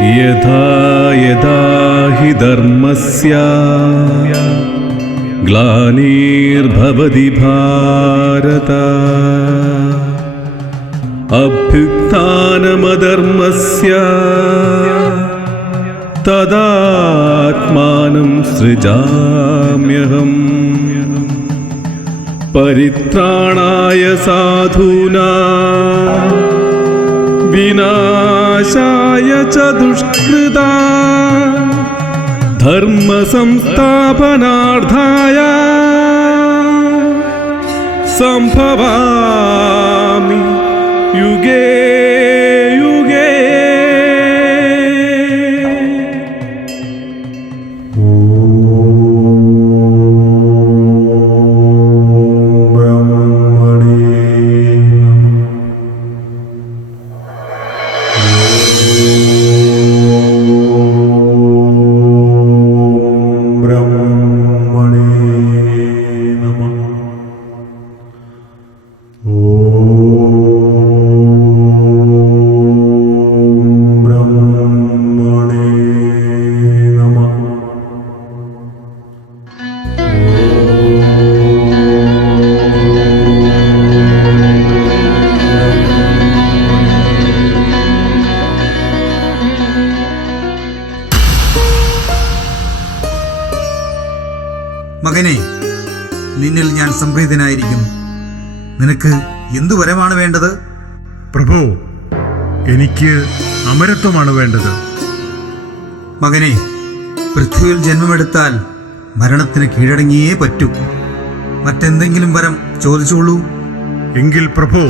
യഥാ യഥാ ഹി ധർമ്മസ്യ ഗ്ലാനിർഭവതി ഭാരത അഭ്യുത്ഥാനമധർമ്മസ്യ തദാത്മാനം സൃജാമ്യഹം പരിത്രാണായ സാധൂനാം വിനാശായ ച ദുഷ്കൃതാം ധർമ്മ സംസ്ഥാപനാർത്ഥായ സംഭവാമി യുഗേ യുഗേ. മകനെ, നിന്നിൽ ഞാൻ സംപ്രീതനായിരിക്കുന്നു. നിനക്ക് എന്തു വരമാണ് വേണ്ടത്? പ്രഭു, എനിക്ക് അമരത്വമാണ് വേണ്ടത്. മകനെ, പൃഥ്വിയിൽ ജന്മമെടുത്താൽ മരണത്തിന് കീഴടങ്ങിയേ പറ്റൂ. മറ്റെന്തെങ്കിലും വരം ചോദിച്ചോളൂ. എങ്കിൽ പ്രഭു,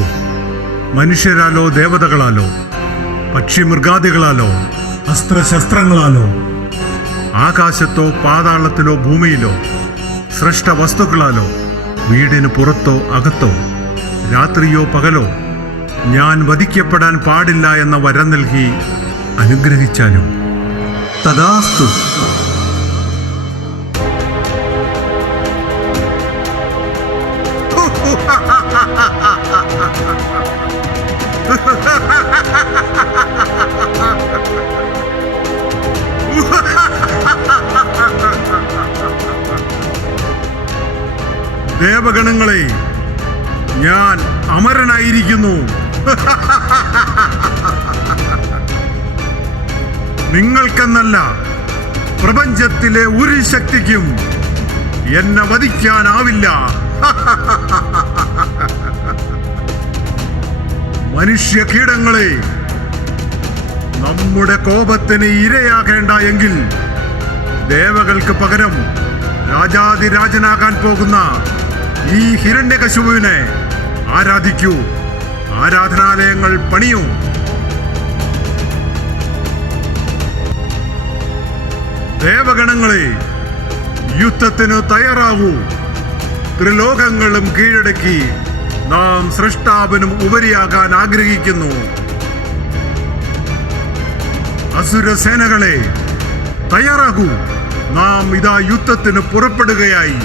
മനുഷ്യരാലോ ദേവതകളാലോ പക്ഷിമൃഗാദികളാലോ അസ്ത്രശസ്ത്രങ്ങളാലോ ആകാശത്തോ പാതാളത്തിലോ ഭൂമിയിലോ സൃഷ്ട വസ്തുക്കളാലോ വീടിന് പുറത്തോ അകത്തോ രാത്രിയോ പകലോ ഞാൻ വധിക്കപ്പെടാൻ പാടില്ല എന്ന വരം നൽകി അനുഗ്രഹിച്ചാലും. തഥാസ്തു. ദേവഗണങ്ങളെ, ഞാൻ അമരനായിരിക്കുന്നു. നിങ്ങൾക്കെന്നല്ല, പ്രപഞ്ചത്തിലെ ഒരു ശക്തിക്കും എന്നെ വധിക്കാനാവില്ല. മനുഷ്യ കീടങ്ങളെ, നമ്മുടെ കോപത്തിന് ഇരയാകേണ്ട എങ്കിൽ ദേവകൾക്ക് പകരം രാജാതിരാജനാകാൻ പോകുന്ന ഈ ഹിരണ്യകശിപുവിനെ ആരാധിക്കൂ, ആരാധനാലയങ്ങൾ പണിയൂ. ദേവഗണങ്ങളെ, യുദ്ധത്തിന് തയ്യാറാവൂ. ത്രിലോകങ്ങളും കീഴടക്കി നാം സൃഷ്ടാവിനും ഉപരിയാകാൻ ആഗ്രഹിക്കുന്നു. അസുരസേനകളെ, തയ്യാറാകൂ. നാം ഇതാ യുദ്ധത്തിന് പുറപ്പെടുകയായി.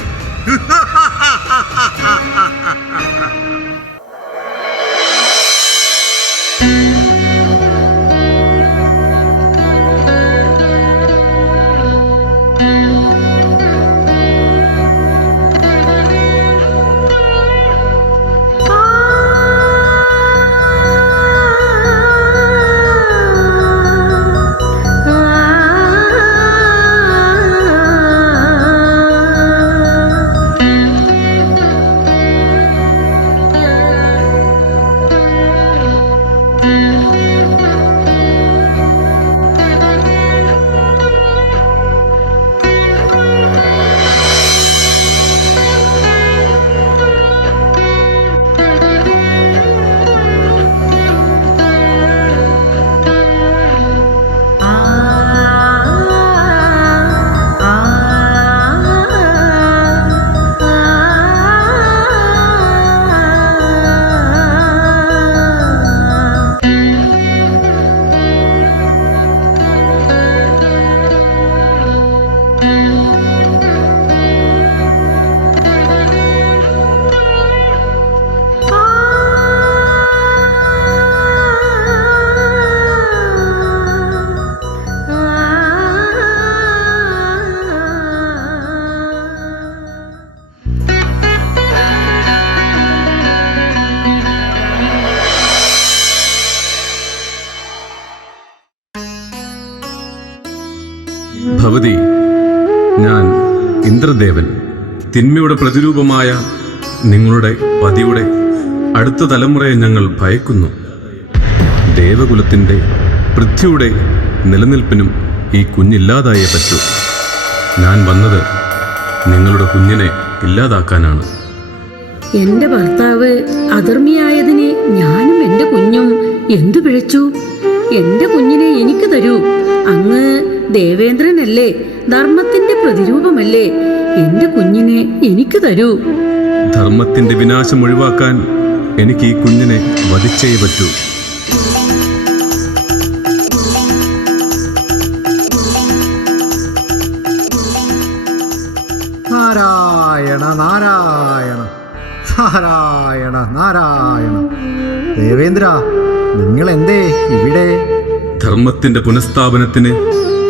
ഭവതി, ഞാൻ ഇന്ദ്രദേവൻ, തിന്മയുടെ പ്രതിരൂപമായ നിങ്ങളുടെ പതിയുടെ അടുത്ത തലമുറയെ ഞങ്ങൾ ഭയക്കുന്നു. ദേവകുലത്തിൻ്റെ പൃഥ്വിയുടെ നിലനിൽപ്പിനും ഈ കുഞ്ഞില്ലാതായേ പറ്റൂ. ഞാൻ വന്നത് നിങ്ങളുടെ കുഞ്ഞിനെ ഇല്ലാതാക്കാനാണ്. എന്റെ ഭർത്താവ് അധർമ്മിയായതിന് ഞാനും എന്റെ കുഞ്ഞും എന്തു പിഴച്ചു? എന്റെ കുഞ്ഞിനെ എനിക്ക് തരൂ. അങ്ങ് ദേവേന്ദ്രനല്ലേ, ധർമ്മത്തിന്റെ പ്രതിരൂപമല്ലേ? എന്റെ കുഞ്ഞിനെ എനിക്ക് തരൂ. ധർമ്മത്തിന്റെ വിനാശം ഒഴിവാക്കാൻ എനിക്ക് ഈ കുഞ്ഞിനെ വധിച്ചേ പറ്റൂ. നാരായണ നാരായണ നാരായണ നാരായണ. ദേവേന്ദ്ര, നിങ്ങൾ എന്തേ ഇവിടെ? ധർമ്മത്തിന്റെ പുനഃസ്ഥാപനത്തിന്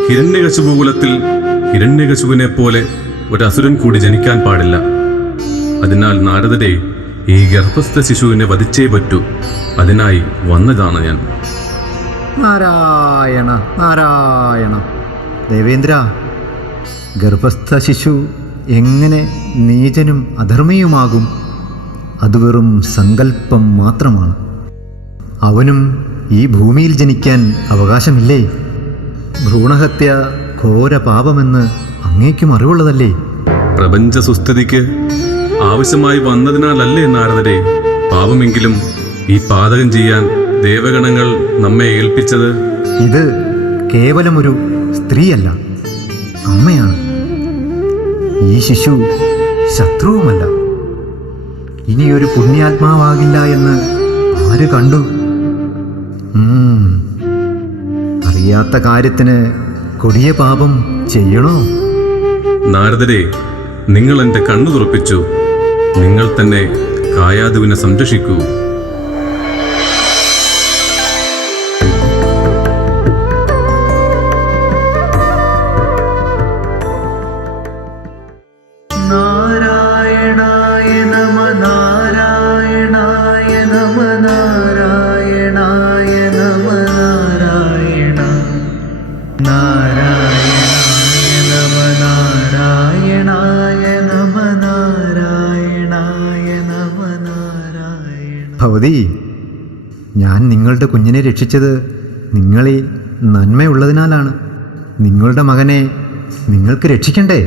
ഹിരണ്യകശിപുകുലത്തിൽ ഹിരണ്യകശിപുവിനെ പോലെ ഒരു അസുരൻ കൂടി ജനിക്കാൻ പാടില്ല. അതിനാൽ നാരദരെ, ഈ ഗർഭസ്ഥ ശിശുവിനെ വധിച്ചേ പറ്റൂ. അതിനായി വന്നതാണ് ഞാൻ. നാരായണ നാരായണ. ദേവേന്ദ്ര, ഗർഭസ്ഥ ശിശു എങ്ങനെ നീചനും അധർമ്മിയുമാകും? അത് വെറും സങ്കല്പം മാത്രമാണ്. അവനും ഈ ഭൂമിയിൽ ജനിക്കാൻ അവകാശമില്ലേ? ഭ്രൂണഹത്യ ഘോര പാപമെന്ന് അങ്ങേക്കും അറിവുള്ളതല്ലേ? പ്രപഞ്ച സുസ്ഥിതിക്ക് ആവശ്യമായി വന്നതിനാലല്ലേ നാരദരെ പാപമെങ്കിലും ഈ പാതകം ചെയ്യാൻ ദേവഗണങ്ങൾ നമ്മെ ഏൽപ്പിച്ചത്? ഇത് കേവലമൊരു സ്ത്രീയല്ല, അമ്മയാണ്. ഈ ശിശു ശത്രുവുമല്ല. ഇനിയൊരു പുണ്യാത്മാവാകില്ല എന്ന് ആര് കണ്ടു? അറിയാത്ത കാര്യത്തിന് കൊടിയ പാപം ചെയ്യണോ? നാരദരെ, നിങ്ങൾ എൻ്റെ കണ്ണു തുറപ്പിച്ചു. നിങ്ങൾ തന്നെ കായാതുവിനെ സംരക്ഷിക്കൂ. നാരായണായ നമ നാരായണായ നമ നാരായണായ നമ നാരായണ നാരായണായ നമ നാരായണായ നമ നാരായണായ നമ നാരായണ. ഭവതി, ഞാൻ നിങ്ങളുടെ കുഞ്ഞിനെ രക്ഷിച്ചത് നിങ്ങളിൽ നന്മയുള്ളതിനാലാണ്. നിങ്ങളുടെ മകനെ നിങ്ങൾക്ക് രക്ഷിക്കണ്ടേ?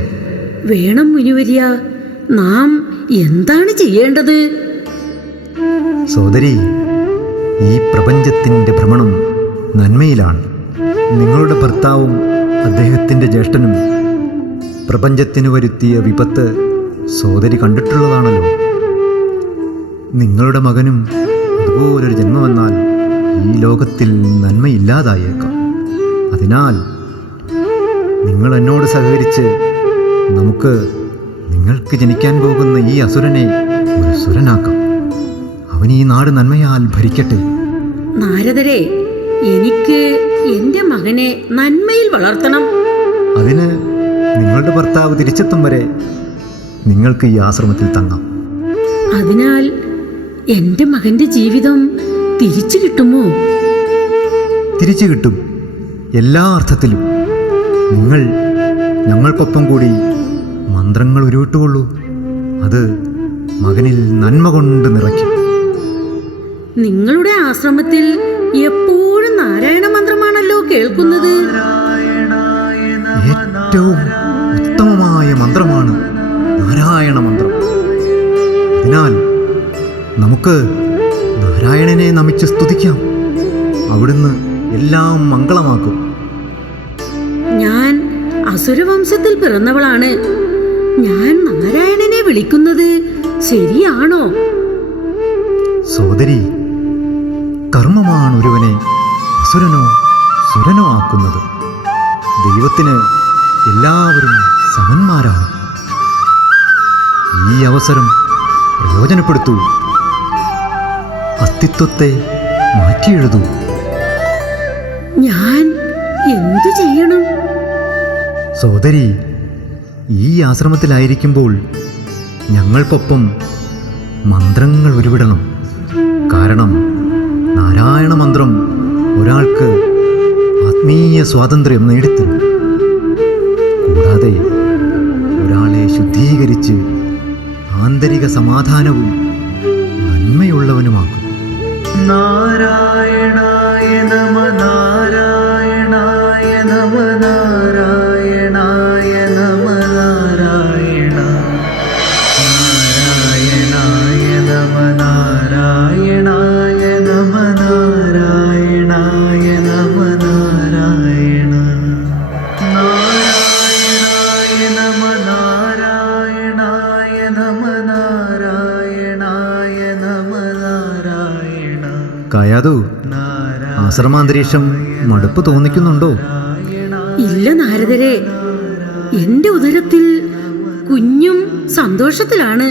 വേണം മുനിവര്യ, നാം എന്താണ് ചെയ്യേണ്ടത്? സോദരി, ഈ പ്രപഞ്ചത്തിൻ്റെ ഭ്രമണം നന്മയിലാണ്. നിങ്ങളുടെ ഭർത്താവും അദ്ദേഹത്തിൻ്റെ ജ്യേഷ്ഠനും പ്രപഞ്ചത്തിന് വരുത്തിയ വിപത്ത് സോദരി കണ്ടിട്ടുള്ളതാണല്ലോ. നിങ്ങളുടെ മകനും അതുപോലൊരു ജന്മമെന്നാൽ ഈ ലോകത്തിൽ നന്മയില്ലാതായേക്കാം. അതിനാൽ നിങ്ങൾ എന്നോട് സഹകരിച്ച് നമുക്ക് നിങ്ങൾക്ക് ജനിക്കാൻ പോകുന്ന ഈ അസുരനെ ഒരു സുരനാക്കാം. അവൻ ഈ നാട് നന്മയാൽ ഭരിക്കട്ടെ. നാരദരെ, എനിക്ക് എന്റെ മകനെ നന്മയിൽ വളർത്തണം. അതിന് നിങ്ങളുടെ ഭർത്താവ് തിരിച്ചെത്തും വരെ നിങ്ങൾക്ക് ഈ ആശ്രമത്തിൽ തങ്ങാം. അതിനാൽ എന്റെ മകന്റെ ജീവിതം തിരിച്ചു കിട്ടുമോ? തിരിച്ചു കിട്ടും, എല്ലാ അർത്ഥത്തിലും. നിങ്ങൾ ഞങ്ങൾക്കൊപ്പം കൂടി മന്ത്രങ്ങൾ ഉരുവിട്ടുകൊള്ളൂ. അത് മകനിൽ നന്മ കൊണ്ട് നിറയ്ക്കും. നിങ്ങളുടെ ആശ്രമത്തിൽ എപ്പോഴും നാരായണ മന്ത്രമാണല്ലോ കേൾക്കുന്നത്. ഏറ്റവും ഉത്തമമായ മന്ത്രമാണ് നാരായണ മന്ത്രം. അതിനാൽ നമുക്ക് നാരായണനെ നമിച്ച് സ്തുതിക്കാം. അവിടുന്ന് എല്ലാം മംഗളമാക്കും. ഞാൻ അസുരവംശത്തിൽ പിറന്നവളാണ്. ഞാൻ നാരായണനെ വിളിക്കുന്നത് ശരിയാണോ? സോദരി, കർമ്മമാണ് ഒരുവനെ അസുരനോ സുരനോ ആക്കുന്നത്. ദൈവത്തിന് എല്ലാവരും സമന്മാരാണ്. ഈ അവസരം പ്രയോജനപ്പെടുത്തൂ. അസ്തിത്വത്തെ മാറ്റിയെഴുതൂ. ഞാൻ എന്തു ചെയ്യണം? സോദരി, ഈ ആശ്രമത്തിലായിരിക്കുമ്പോൾ ഞങ്ങൾക്കൊപ്പം മന്ത്രങ്ങൾ ഉരുവിടണം. കാരണം നാരായണ മന്ത്രം ഒരാൾക്ക് ആത്മീയ സ്വാതന്ത്ര്യം നേടിത്തരും. അതെ, ഒരാളെ ശുദ്ധീകരിച്ച് ആന്തരിക സമാധാനവും നന്മയുള്ളവനുമാക്കും. നാരായണായ നമ നാരായണായ നമ നാരായണായ നമ നാരായണ നാരായണായ നമ നാരായണായ നമ നാരായണായ നമ നാരായണ നാരായണായ നമ നാരായണായ നമ നാരായണായ നമ നാരായണ കായാതു, ആശ്രമാന്തരീക്ഷം മടുപ്പ് തോന്നിക്കുന്നുണ്ടോ? ഇല്ല നാരദരെ, എന്റെ ഉദരത്തിൽ കുഞ്ഞും സന്തോഷത്തിലാണ്.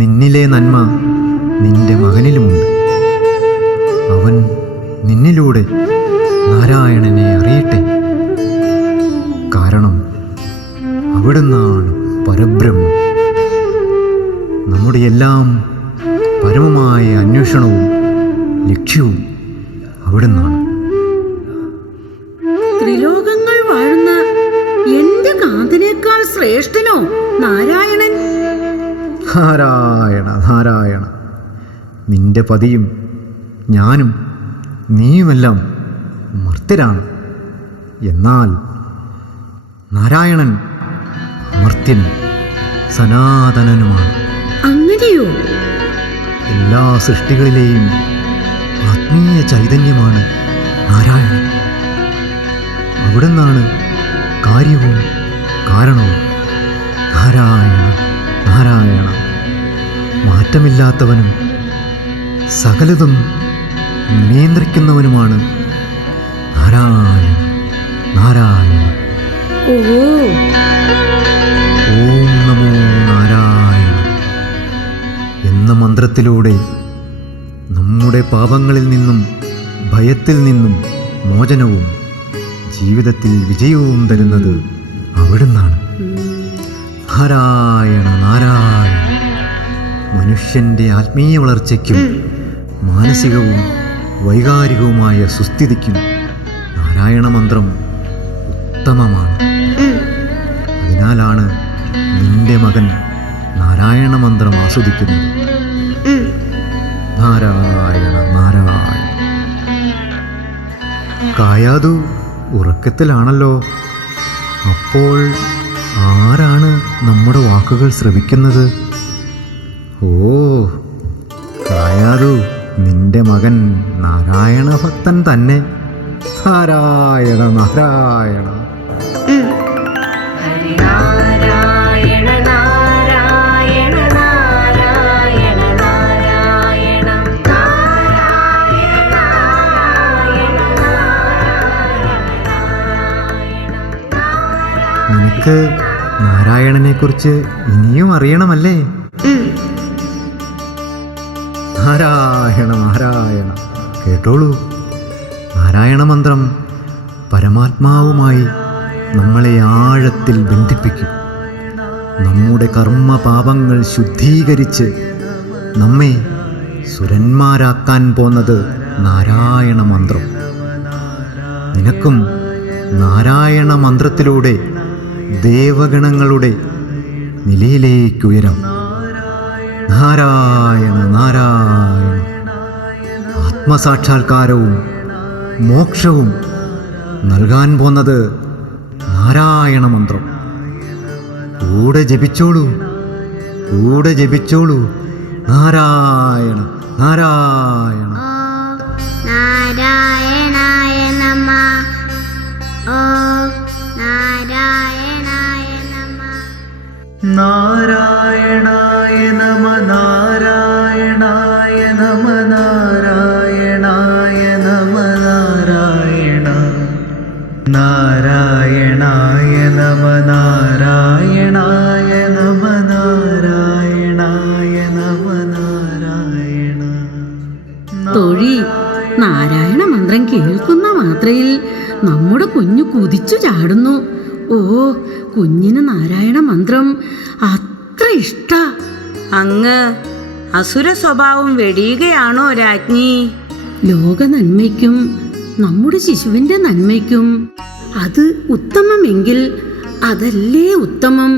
നിന്നിലെ നന്മ നിന്റെ മകനിലുമുണ്ട്. അവൻ നിന്നിലൂടെ നാരായണനെ അറിയട്ടെ. കാരണം അവിടുന്നാണ് പരബ്രഹ്മം. നമ്മുടെ എല്ലാം പരമമായ അന്വേഷണവും ലക്ഷ്യവും അവിടുന്നാണ്. ത്രിലോകങ്ങൾ വാഴുന്ന എന്റെ കാന്തനേക്കാൾ ശ്രേഷ്ഠനോ നാരായണൻ? നാരായണ നാരായണ, നിന്റെ പതിയും ഞാനും നീയുമെല്ലാം മർത്യരാണ്. എന്നാൽ നാരായണൻ അമർത്യനും സനാതനനുമാണ്. അങ്ങനെയോ? എല്ലാ സൃഷ്ടികളിലെയും ആത്മീയ ചൈതന്യമാണ് നാരായണൻ. അവിടുന്നാണ് കാര്യവും കാരണവും. നാരായണ നാരായണ, മാറ്റമില്ലാത്തവനും സകലതും നിയന്ത്രിക്കുന്നവനുമാണ് നാരായണ നാരായണ. ഓ, ഓം നമോ നാരായണ എന്ന മന്ത്രത്തിലൂടെ നമ്മുടെ പാപങ്ങളിൽ നിന്നും ഭയത്തിൽ നിന്നും മോചനവും ജീവിതത്തിൽ വിജയവും തരുന്നത് അവിടുന്നാണ്. നാരായണ നാരായണ, മനുഷ്യൻ്റെ ആത്മീയ വളർച്ചയ്ക്കും മാനസികവും വൈകാരികവുമായ സുസ്ഥിതിക്കും നാരായണ മന്ത്രം ഉത്തമമാണ്. അതിനാലാണ് നിന്റെ മകൻ നാരായണ മന്ത്രം ആസ്വദിക്കുന്നത്. നാരായണ നാരായണ. കായാതു ഉറക്കത്തിലാണല്ലോ. അപ്പോൾ ആരാണ് നമ്മുടെ വാക്കുകൾ ശ്രവിക്കുന്നത്? ഓ, കായാതു നിന്റെ മകൻ നാരായണ ഭക്തൻ തന്നെ. നാരായണ നാരായണ. നാരായണ നാരായണ നാരായണ നാരായണ നാരായണ നാരായണ. നിനക്ക് നാരായണനെക്കുറിച്ച് ഇനിയും അറിയണമല്ലേ? നാരായണ നാരായണ, കേട്ടോളൂ. നാരായണ മന്ത്രം പരമാത്മാവുമായി നമ്മളെ ആഴത്തിൽ ബന്ധിപ്പിക്കും. നമ്മുടെ കർമ്മപാപങ്ങൾ ശുദ്ധീകരിച്ച് നമ്മെ സുരന്മാരാക്കാൻ പോന്നത് നാരായണ മന്ത്രം. നിനക്കും നാരായണ മന്ത്രത്തിലൂടെ ദേവഗണങ്ങളുടെ നിലയിലേക്കുയരാം. നാരായണ നാരായണ. ആത്മസാക്ഷാത്കാരവും മോക്ഷവും നൽകാൻ പോന്നത് നാരായണ മന്ത്രം. കൂടെ ജപിച്ചോളൂ, കൂടെ ജപിച്ചോളൂ. നാരായണ നാരായണ. നാരായണായ നമ. ഓം നാരായണായ നമ. നാരായണായ നമ നാരായണായ നമ നാരായണായ നമ നാരായണ നാരായണായ നമ നാരായണായ നമ നാരായണായ നമ നാരായണ. തൊഴി, നാരായണ മന്ത്രം കേൾക്കുന്ന മാത്രയിൽ നമ്മുടെ കുഞ്ഞു കുതിച്ചു ചാടുന്നു. ഓ, കുഞ്ഞിന് നാരായണ മന്ത്രം അത്ര ഇഷ്ട. അങ്ങ് അസുര സ്വഭാവം വെടിയുകയാണോ രാജ്ഞി? ലോക നന്മയ്ക്കും നമ്മുടെ ശിശുവിന്റെ നന്മയ്ക്കും അത് ഉത്തമമെങ്കിൽ അതല്ലേ ഉത്തമം.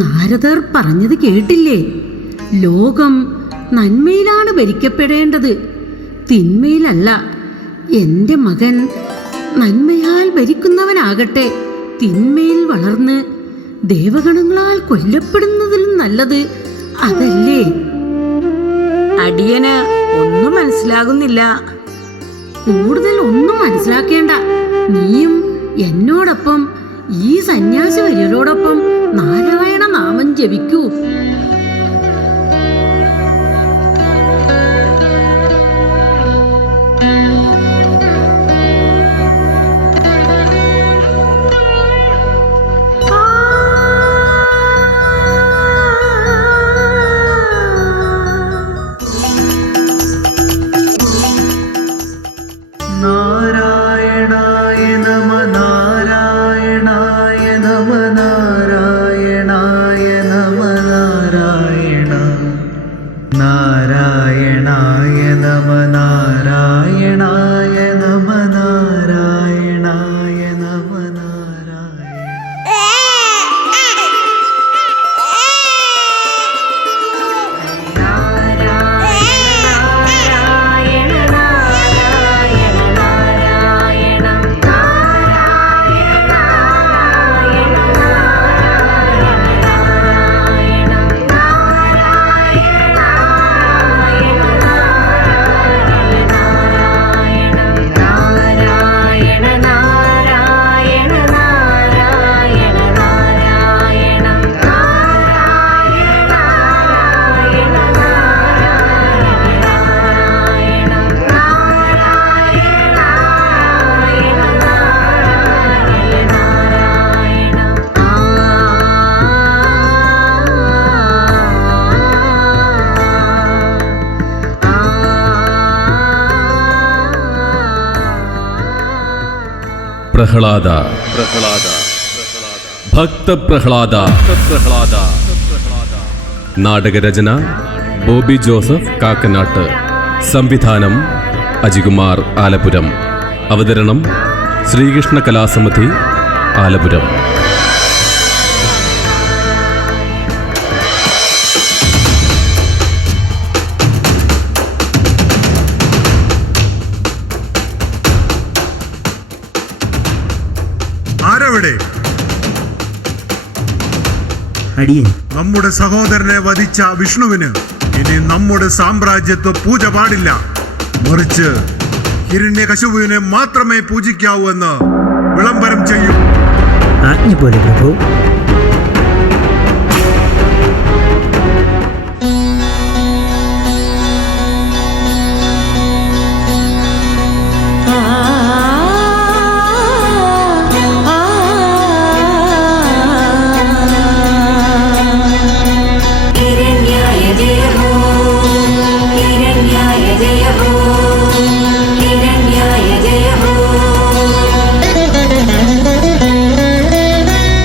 നാരദർ പറഞ്ഞത് കേട്ടില്ലേ? ലോകം നന്മയിലാണ് ഭരിക്കപ്പെടേണ്ടത്, തിന്മയിലല്ല. എൻ്റെ മകൻ നന്മയാൽ ഭരിക്കുന്നവനാകട്ടെ. തിന്മയിൽ വളർന്ന് ദേവഗണങ്ങളാൽ കൊല്ലപ്പെടുന്നതിലും നല്ലത് അതല്ലേ? അടിയന് ഒന്നും മനസ്സിലാകുന്നില്ല. കൂടുതൽ ഒന്നും മനസ്സിലാക്കേണ്ട. നീയും എന്നോടൊപ്പം ഈ സന്യാസി വര്യരോടൊപ്പം നാരായണ നാമം ജപിക്കൂ. നാരായണായ നമ നാരായണായ നമ നാരായണായ നമ നാരായണ നാരായണായ നമ നാരായണായ നമ നാരായണായ നമ നാരായണ പ്രഹ്ലാദ ഭക്തപ്രഹ്ലാദ. നാടകരചന ബോബി ജോസഫ് കാക്കനാട്ട്. സംവിധാനം അജികുമാർ ആലപുരം. അവതരണം ശ്രീകൃഷ്ണ കലാസമിതി ആലപുരം. ആരവിടെ? അടിയൻ. നമ്മുടെ സഹോദരനെ വധിച്ച വിഷ്ണുവിന് ഇനി നമ്മുടെ സാമ്രാജ്യത്വ പൂജ പാടില്ല. മറിച്ച് ഹിരണ്യകശിപുവിനെ മാത്രമേ പൂജിക്കാവൂ എന്ന് വിളംബരം ചെയ്യും. ആജ്ഞ പോലെ പ്രഭു.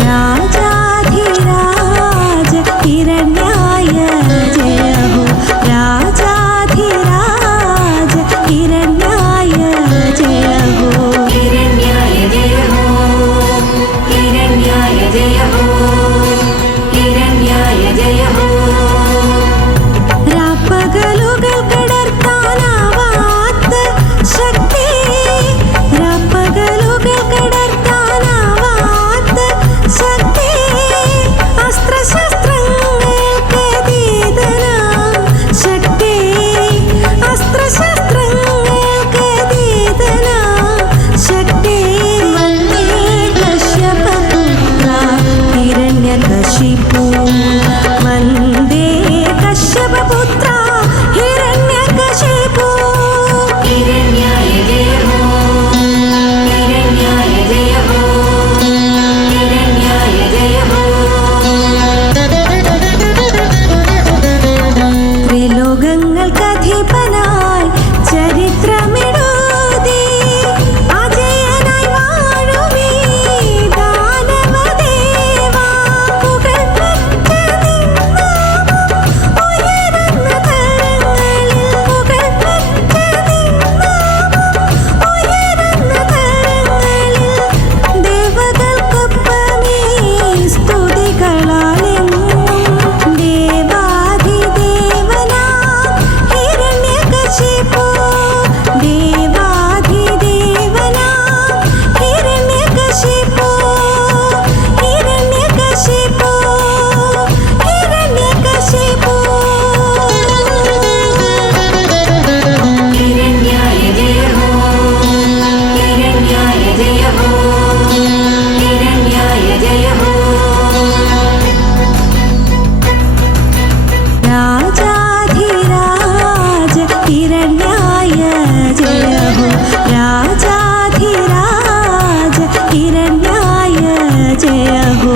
രാജാ जय हो हिरण्याय जय हो राजाधिराज हिरण्याय जय हो राजाधिराज हिरण्याय जय हो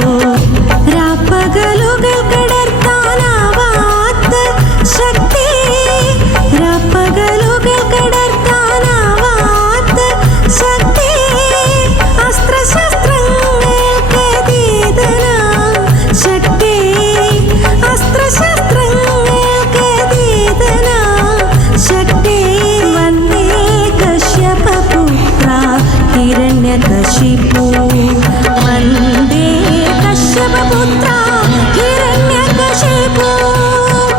रापगलुകൾ കടർത്താനാവാത്ത ശക്തി രാപ്പകലുകൾ കടർത്താനാവാത്ത ശക്തി അസ്ത്രശസ്ത്രങ്ങൾക്ക് അതീതനാം ശക്തി അസ്ത്രശസ്ത്രങ്ങൾക്ക് അതീതനാം ശക്തി വന്ദേ കശ്യപപുത്ര ഹിരണ്യകശിപു വന്ദേ കശ്യപപുത്ര ഹിരണ്യകശിപു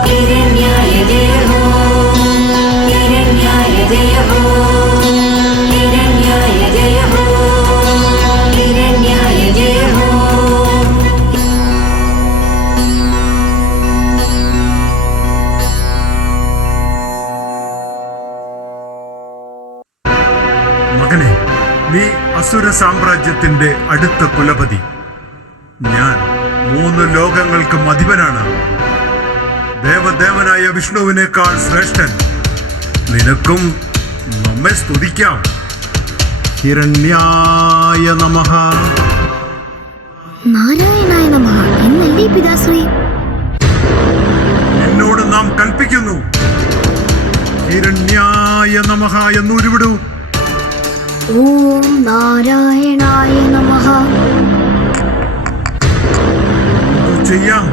हिरण्याय जय हो हिरण्याय जय हो हिरण्याय जय हो हिरण्याय जय हो മകനെ, നീ അസുര സാമ്രാജ്യത്തിന്റെ അടുത്ത കുലപതി. ഞാൻ 3 ലോകങ്ങൾക്കും അധിപനാണ്. ദേവദേവനായ വിഷ്ണുവിനേക്കാൾ ശ്രേഷ്ഠൻ. നിനക്കും നമ്മെ സ്തുതിക്കാം. ഹിരണ്യായ നമഃ. നാരായണായ നമഃ എന്നല്ലേ പിതാശ്രീ? എന്നോട് നാം കൽപ്പിക്കുന്നു. ഹിരണ്യായ നമഃ എന്ന് ഉരുവിടൂ. ഓം നാരായണായ നമഃ. എന്തു ചെയ്യാം?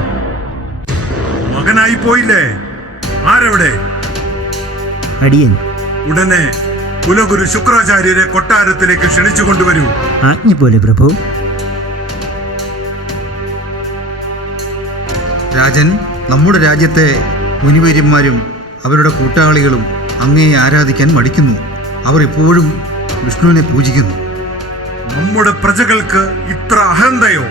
മകനായി പോയില്ലേ? ആരെവിടെ? അടിയൻ. ഉടനെ കുലഗുരു ശുക്രാചാര്യരെ കൊട്ടാരത്തിലേക്ക് ക്ഷണിച്ചു കൊണ്ടുവരൂ. ആജ്ഞ പോലെ പ്രഭു. രാജൻ, നമ്മുടെ രാജ്യത്തെ മുനിവര്യന്മാരും അവരുടെ കൂട്ടാളികളും അങ്ങയെ ആരാധിക്കാൻ മടിക്കുന്നു. അവർ ഇപ്പോഴും വിഷ്ണുവിനെ പൂജിക്കുന്നു. നമ്മുടെ പ്രജകൾക്ക് ഇത്ര അഹന്തയോ?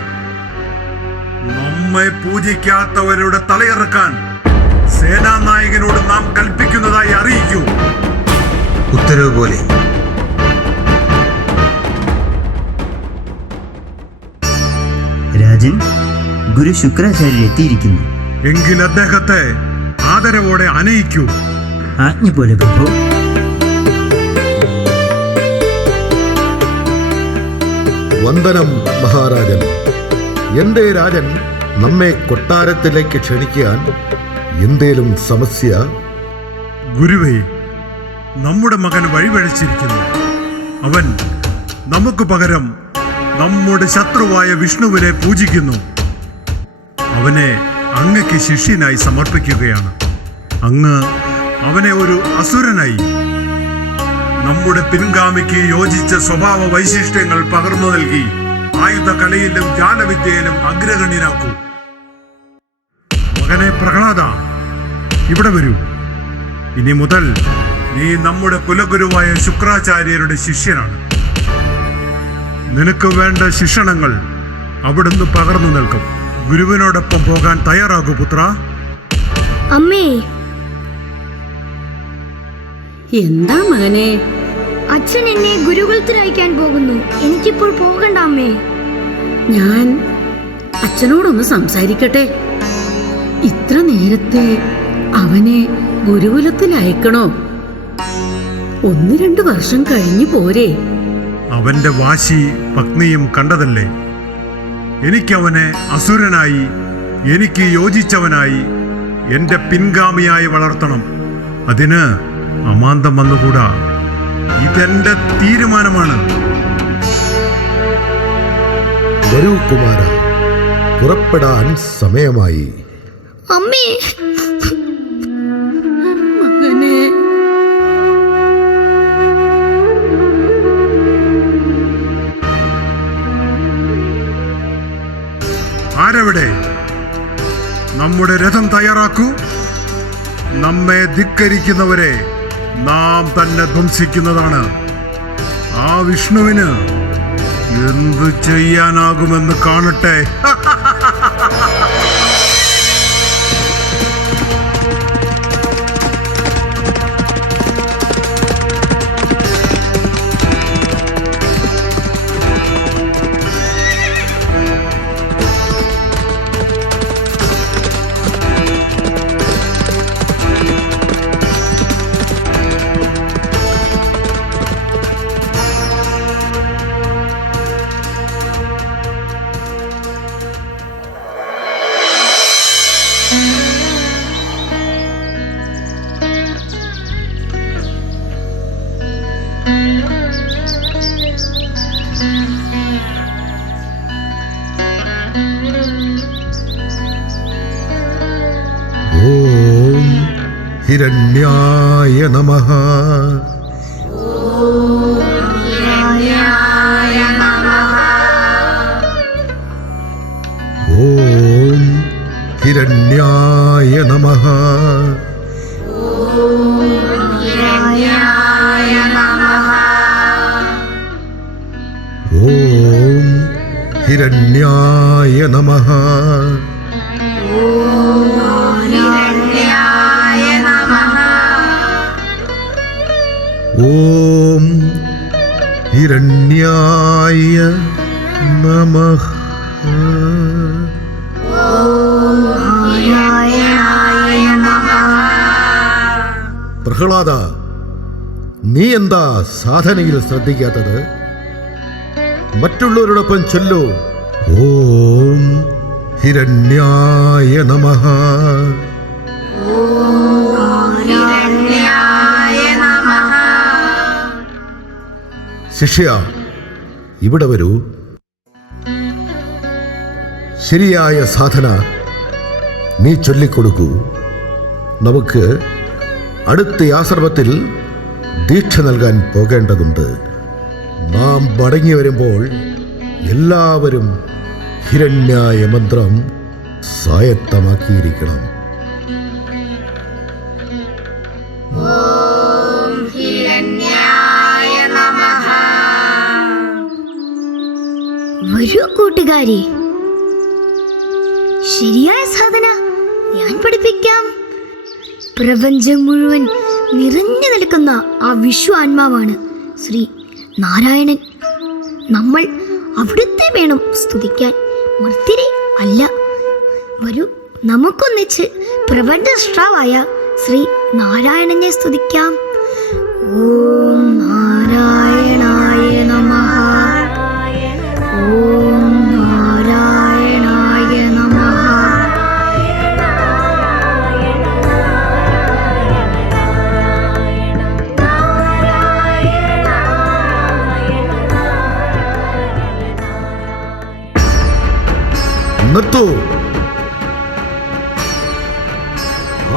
നമ്മെ പൂജിക്കാത്തവരുടെ തലയിറക്കാൻ സേനാനായകനോട് നാം കൽപ്പിക്കുന്നതായി അറിയിക്കൂ. ഉത്തരവ് പോലെ. രാജൻ, ഗുരു ശുക്രാചാര്യർ എത്തിയിരിക്കുന്നു. എങ്കിൽ അദ്ദേഹത്തെ ആദരവോടെ അനയിക്കൂ. ആജ്ഞ പോലെ പ്രഭു. വന്ദനം മഹാരാജൻ. എന്റെ രാജൻ നമ്മെ കൊട്ടാരത്തിലേക്ക് ക്ഷണിക്കാൻ എന്തേലും സമസ്യ? ഗുരുവേ, നമ്മുടെ മകൻ വഴിവഴിച്ചിരിക്കുന്നു. അവൻ നമുക്ക് പകരം നമ്മുടെ ശത്രുവായ വിഷ്ണുവിനെ പൂജിക്കുന്നു. അവനെ അങ്ങക്ക് ശിഷ്യനായി സമർപ്പിക്കുകയാണ്. അങ്ങ് അവനെ ഒരു അസുരനായി നമ്മുടെ പിൻഗാമിക്ക് യോജിച്ച സ്വഭാവ വൈശിഷ്ട്യങ്ങൾ പകർന്നു നൽകി ആയുധകലയിലും ജാലവിദ്യയിലും അഗ്രഗണ്യനാക്കൂ. മകനെ പ്രഹ്ലാദ, ഇവിടെ വരൂ. ഇനി മുതൽ നീ നമ്മുടെ കുലഗുരുവായ ശുക്രാചാര്യരുടെ ശിഷ്യനാണ്. നിനക്ക് വേണ്ട ശിക്ഷണങ്ങൾ അവിടുന്ന് പകർന്നു നൽകും. ഗുരുവിനോടൊപ്പം പോകാൻ തയ്യാറാകൂ പുത്ര. അമ്മേ, എന്താ മകനെ? അച്ഛൻ എന്നെ ഗുരുകുലത്തിൽ അയക്കാൻ പോകുന്നു. എനിക്കിപ്പോൾ പോകണ്ട അമ്മേ. ഞാൻ അച്ഛനോടൊന്ന് സംസാരിക്കട്ടെ. ഇത്ര നേരത്തെ അവനെ ഗുരുകുലത്തിൽ അയക്കണോ? 1-2 വർഷം കഴിഞ്ഞു പോരെ? അവന്റെ വാശി പത്നിയും കണ്ടതല്ലേ. എനിക്കവനെ അസുരനായി, എനിക്ക് യോജിച്ചവനായി, എന്റെ പിൻഗാമിയായി വളർത്തണം. അതിന് അമാന്തം വന്നുകൂടാ. ഇതെന്റെ തീരുമാനമാണ്. വരൂ കുമാര, പുറപ്പെടാൻ സമയമായി. അമ്മേ, മകനെ, ആരെവിടെ? നമ്മുടെ രഥം തയ്യാറാക്കൂ. നമ്മെ ധിക്കരിക്കുന്നവരെ നാം തന്നെ ധ്വംസിക്കുന്നതാണ്. ആ വിഷ്ണുവിന് എന്തു ചെയ്യാനാകുമെന്ന് കാണട്ടെ. ഓം ഹിരണ്യായ നമഃ. ഓം ഹിരണ്യായ നമഃ. ഓം ഹിരണ്യായ നമഃ. ഓം ഹിരണ്യായ നമഃ. പ്രഹ്ലാദ, നീ എന്താ സാധനയിൽ ശ്രദ്ധിക്കാത്തത്? മറ്റുള്ളവരോടൊപ്പം ചൊല്ലൂ. ഓം ഹിരണ്യായ നമഃ. ശിഷ്യ, ഇവിടെ വരൂ. ശരിയായ സാധന നീ ചൊല്ലിക്കൊടുക്കൂ. നമുക്ക് അടുത്ത ആശ്രമത്തിൽ ദീക്ഷ നൽകാൻ പോകേണ്ടതുണ്ട്. നാം മടങ്ങി വരുമ്പോൾ എല്ലാവരും ഹിരണ്യായ മന്ത്രം സ്വായത്തമാക്കിയിരിക്കണം. വരൂ കൂട്ടുകാരി, ശരിയായ സാധന ഞാൻ പഠിപ്പിക്കാം. പ്രപഞ്ചം മുഴുവൻ നിറഞ്ഞു നിൽക്കുന്ന ആ വിശ്വാത്മാവാണ് ശ്രീ നാരായണൻ. നമ്മൾ അവിടുത്തെ വേണം സ്തുതിക്കാൻ, മർത്യരെ അല്ല. വരൂ, നമുക്കൊന്നിച്ച് പ്രപഞ്ചസ്രഷ്ടാവായ ശ്രീ നാരായണനെ സ്തുതിക്കാം. ഓം നാരായണായ നമഃ. ഓം നാരായണായ നമഃ. നിർത്തൂ.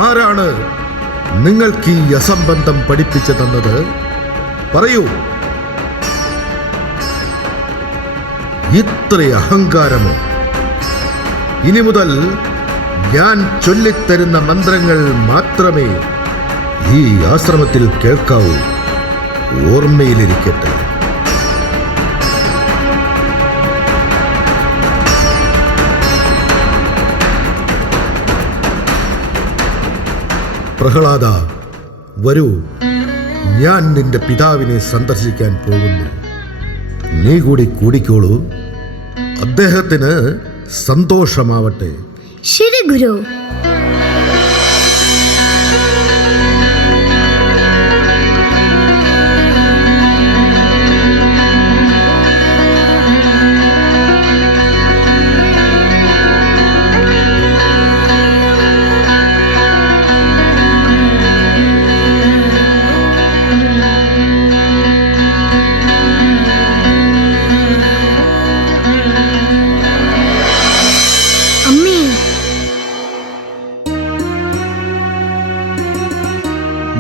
ആരാണ് നിങ്ങൾക്ക് ഈ അസംബന്ധം പഠിപ്പിച്ചു തന്നത്? പറയൂ. ഇത്ര അഹങ്കാരമോ? ഇനി മുതൽ ഞാൻ ചൊല്ലിത്തരുന്ന മന്ത്രങ്ങൾ മാത്രമേ ഈ ആശ്രമത്തിൽ കേൾക്കാവൂ. ഓർമ്മയിലിരിക്കട്ടെ. പ്രഹ്ലാദ, വരൂ. ഞാൻ നിന്റെ പിതാവിനെ സന്ദർശിക്കാൻ പോകുന്നു. നീ കൂടി കൂടിക്കോളൂ. അദ്ദേഹത്തിന് സന്തോഷമാവട്ടെ. ശരി ഗുരു.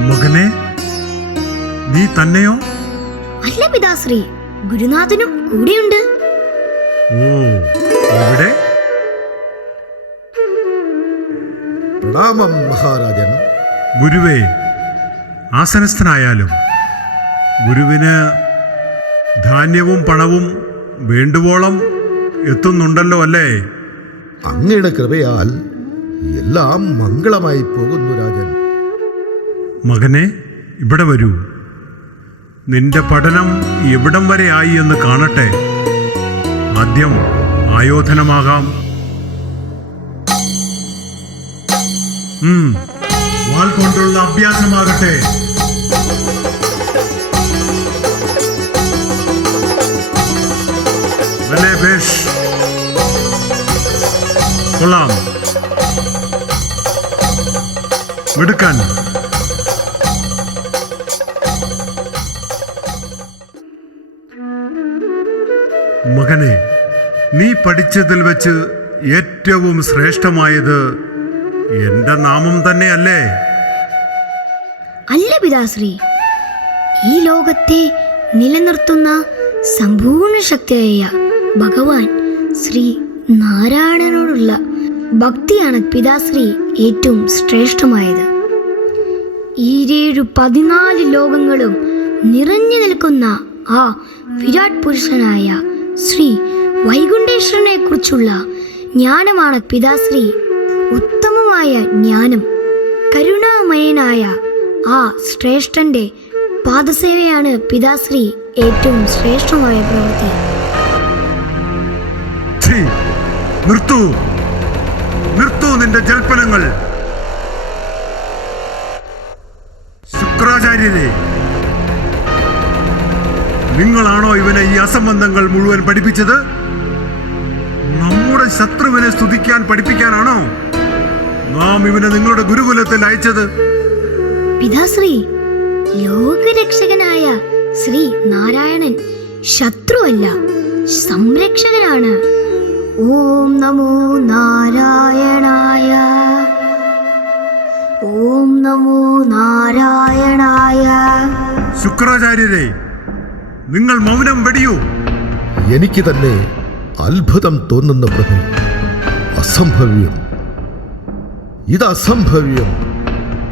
മകനെ, നീ തന്നെയോ? അല്ല പിതാശ്രീ, ഗുരുനാഥനും കൂടെയുണ്ട്. ഓ, എവിടെ? പ്രണാമം മഹാരാജൻ. ഗുരുവേ, ആസനസ്ഥനായാലും ഗുരുവിന് ധാന്യവും പണവും വേണ്ടുവോളം എത്തുന്നുണ്ടല്ലോ അല്ലേ? അങ്ങയുടെ കൃപയാൽ എല്ലാം മംഗളമായി പോകുന്നു രാജൻ. മകനെ, ഇവിടെ വരൂ. നിന്റെ പഠനം എവിടം വരെ ആയി എന്ന് കാണട്ടെ. ആദ്യം ആയോധനമാകാം. വാൾ കൊണ്ടുള്ള അഭ്യാസമാകട്ടെ. ഭലേ ഭേഷ്. കൊള്ളാം. മിടുക്കൻ. മകനെ, നീ പഠിച്ചതിൽ വെച്ച് ഏറ്റവും ശ്രേഷ്ഠമായത് എന്റെ നാമം തന്നെയല്ലേ? അല്ല പിതാശ്രീ, ഈ ലോകത്തെ നിലനിർത്തുന്ന സമ്പൂർണ്ണ ശക്തിയായ ഭഗവാൻ ശ്രീ നാരായണനോടുള്ള ഭക്തിയാണ് പിതാശ്രീ ഏറ്റവും ശ്രേഷ്ഠമായത്. ഈ 14 ലോകങ്ങളും നിറഞ്ഞു നിൽക്കുന്ന ആ വിരാട് പുരുഷനായ ശ്രീ വൈകുണ്ഠേശ്വരനെ കുറിച്ചുള്ള ജ്ഞാനമാണ് പിതാശ്രീ ഉത്തമമായ ജ്ഞാനം. കരുണാമയനായ ആ ശ്രേഷ്ഠന്റെ പാദസേവയാണ് പിതാശ്രീ ഏറ്റവും ശ്രേഷ്ഠമായ പ്രവൃത്തി. നിർത്തൂ, നിർത്തൂ നിന്റെ ജൽപ്പനങ്ങൾ. ശുക്രാചാര്യരെ, നിങ്ങളാണോ ഇവനെ ഈ അസംബന്ധങ്ങൾ മുഴുവൻ പഠിപ്പിച്ചത്? നമ്മുടെ ശത്രുവിനെ സ്തുതിക്കാൻ പഠിപ്പിക്കാനാണോ നാം ഇവനെ നിങ്ങളുടെ ഗുരുകുലത്തിൽ അയച്ചത്? പിതാശ്രീ, ലോകരക്ഷകനായ ശ്രീ നാരായണൻ ശത്രുവല്ല, സംരക്ഷകനാണ്. ഓം നമോ നാരായണായ, ഓം നമോ നാരായണായ. ശുക്രാചാര്യരെ, നിങ്ങൾ മൗനം വെടിയൂ. എനിക്ക് തന്നെ അത്ഭുതം തോന്നുന്ന പ്രഭു. അസംഭവ്യം, ഇത് അസംഭവ്യം.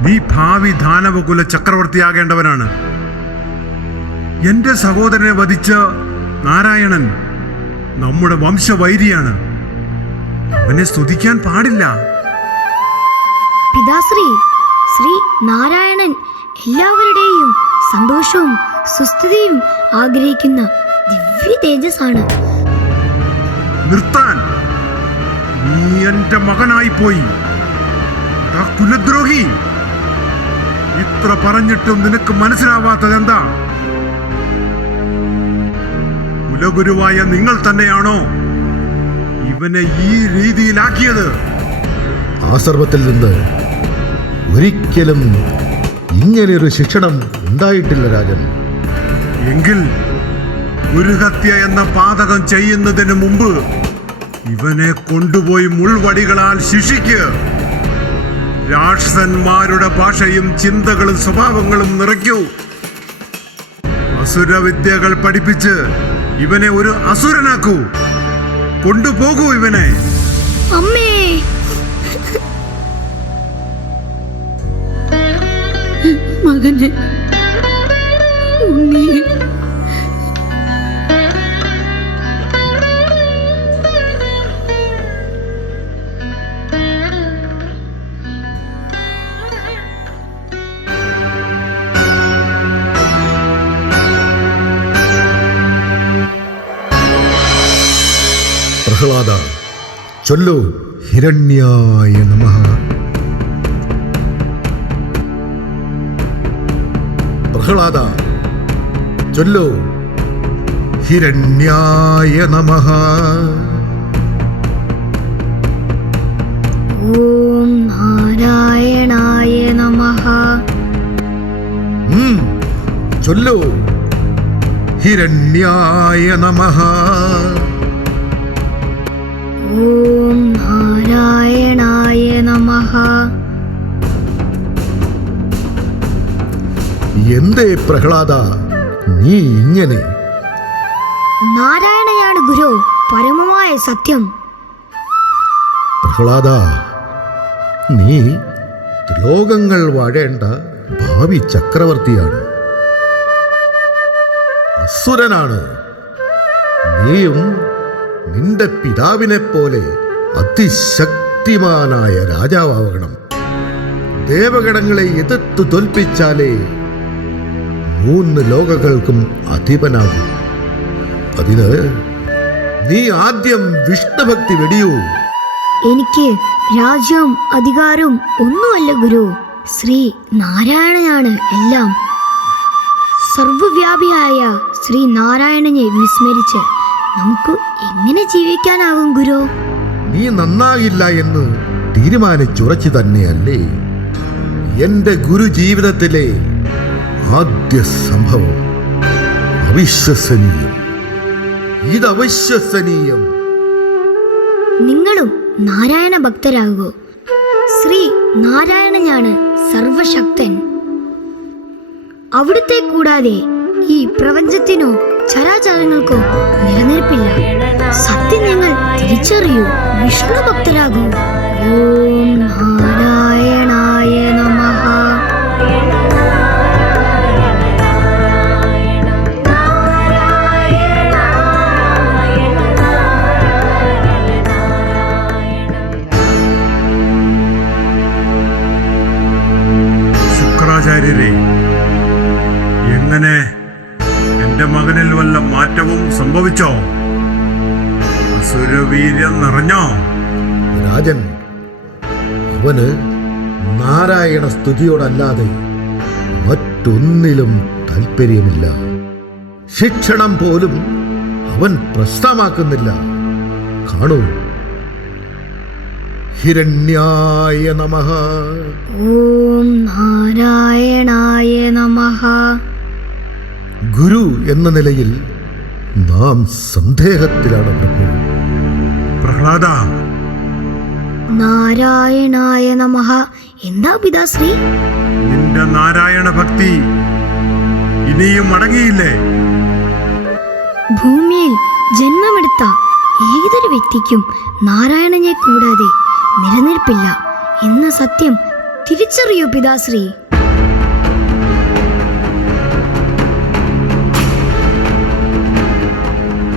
നീ ഭാവി ദാനവകുല ചക്രവർത്തിയാകേണ്ടവനാണ്. എന്റെ സഹോദരനെ വധിച്ച നാരായണൻ നമ്മുടെ വംശവൈരിയാണ്. അവനെ സ്തുതിക്കാൻ പാടില്ല. പിതാശ്രീ, ശ്രീ നാരായണൻ എല്ലാവരുടെയും സന്തോഷവും സുസ്ഥിതിയും ആഗ്രഹിക്കുന്ന ദിവ്യ തേജസ്സാണ്. നിർത്താൻ! നീ എന്റെ മകനായി പോയി, കുലദ്രോഹി. ഇത്ര പറഞ്ഞിട്ടും നിനക്ക് മനസ്സിലാവാത്തത് എന്താ? കുലഗുരുവായ നിങ്ങൾ തന്നെയാണോ ഇവനെ ഈ രീതിയിലാക്കിയത്? ആശ്രമത്തിൽ നിന്ന് ഒരിക്കലും ഇങ്ങനെയൊരു ശിക്ഷണം ഉണ്ടായിട്ടില്ല രാജൻ. എങ്കിൽ ഗുരുഹത്യ എന്ന പാതകം ചെയ്യുന്നതിന് മുമ്പ് ഇവനെ കൊണ്ടുപോയി മുൾവടികളാൽ ശിക്ഷിക്ക്. രാക്ഷസന്മാരുടെ ഭാഷയും ചിന്തകളും സ്വഭാവങ്ങളും നിറയ്ക്കൂ. അസുരവിദ്യകൾ പഠിപ്പിച്ച് ഇവനെ ഒരു അസുരനാക്കൂ. കൊണ്ടുപോകൂ ഇവനെ. അമ്മേ, മകനെ, ഉണ്ണി, പ്രഹ്ലാദ, ചൊല്ലു ഹിരണ്യായ നമഃ. പ്രഹ്ലാദ, ചൊല്ലു ഹിരണ്യായ നമഃ. ഓം നാരായണായ നമഃ. ചൊല്ലു ഹിരണ്യായ നമഃ. ഓം നാരായണായ നമഃ. എന്തേ പ്രഹ്ലാദ നീ ഇങ്ങനെ? നാരായണനാണ് ഗുരു, പരമമായ സത്യം. പ്രഹ്ലാദ, നീ ത്രിലോകങ്ങൾ വാഴേണ്ട ഭാവി ചക്രവർത്തിയാണ്. അസുരനാണ്. നീയും നിന്റെ പിതാവിനെ പോലെ അതിശക്തിമാനായ രാജാവാകണം. ദേവഗണങ്ങളെ എതിർത്തു തോൽപ്പിച്ചാലേ 3 ലോകങ്ങൾക്കും അധിപനാകും. അതിന് നീ ആദ്യം വിഷ്ണുഭക്തി വെടിയൂ. എനിക്ക് രാജ്യവും അധികാരവും ഒന്നുമല്ല ഗുരു, ശ്രീ നാരായണനാണ് എല്ലാം. സർവവ്യാപിയായ ശ്രീ നാരായണനെ വിസ്മരിച്ച് നമുക്ക് എങ്ങനെ ജീവിക്കാനാകും ഗുരു? നീ നന്നാകില്ല എന്ന് തീരുമാനിച്ചുറച്ചു തന്നെയല്ലേ എന്റെ ഗുരു ജീവിതത്തിലെ ആദ്യ സംഭവം. അവിശ്വസനീയം. ഇത് അവിശ്വസനീയം. നിങ്ങളും നാരായണ ഭക്തരാകുക. ശ്രീ നാരായണനാണ് സർവശക്തൻ. അവിടുത്തെ കൂടാതെ ഈ പ്രപഞ്ചത്തിനോ ചരാചരങ്ങൾക്കോ നിലനിൽപ്പില്ല. സത്യം ഞങ്ങൾ തിരിച്ചറിയൂ. വിഷ്ണു ഭക്തരാകൂ. ഓം നാരായണായ നമഃ. ശുക്രാചാര്യരെ, എങ്ങനെ എന്റെ മകനിൽ വല്ല മാറ്റവും സംഭവിച്ചോ? അസുരവീര്യം നിറഞ്ഞോ? രാജൻ, അവന് നാരായണ സ്തുതിയോടല്ലാതെ മറ്റൊന്നിലും താല്പര്യമില്ല. ശിക്ഷണം പോലും അവൻ പ്രശ്നമാക്കുന്നില്ല. കാണൂ, ഹിരണ്യായ നമഃ. ഓം നാരായണായ നമഃ. ഗുരു എന്ന നിലയിൽ നാം സന്ദേഹത്തിലാണ് പ്രഭു. പ്രഹ്ലാദ, നാരായണായ നമഃ. എന്താ പിതാശ്രീ? നിന്റെ നാരായണ ഭക്തി ഇനിയും അടങ്ങിയില്ലേ? ഭൂമിയിൽ ജന്മമെടുത്ത ഏതൊരു വ്യക്തിക്കും നാരായണനെ കൂടാതെ നിലനിൽപ്പില്ല എന്ന സത്യം തിരിച്ചറിയൂ പിതാശ്രീ.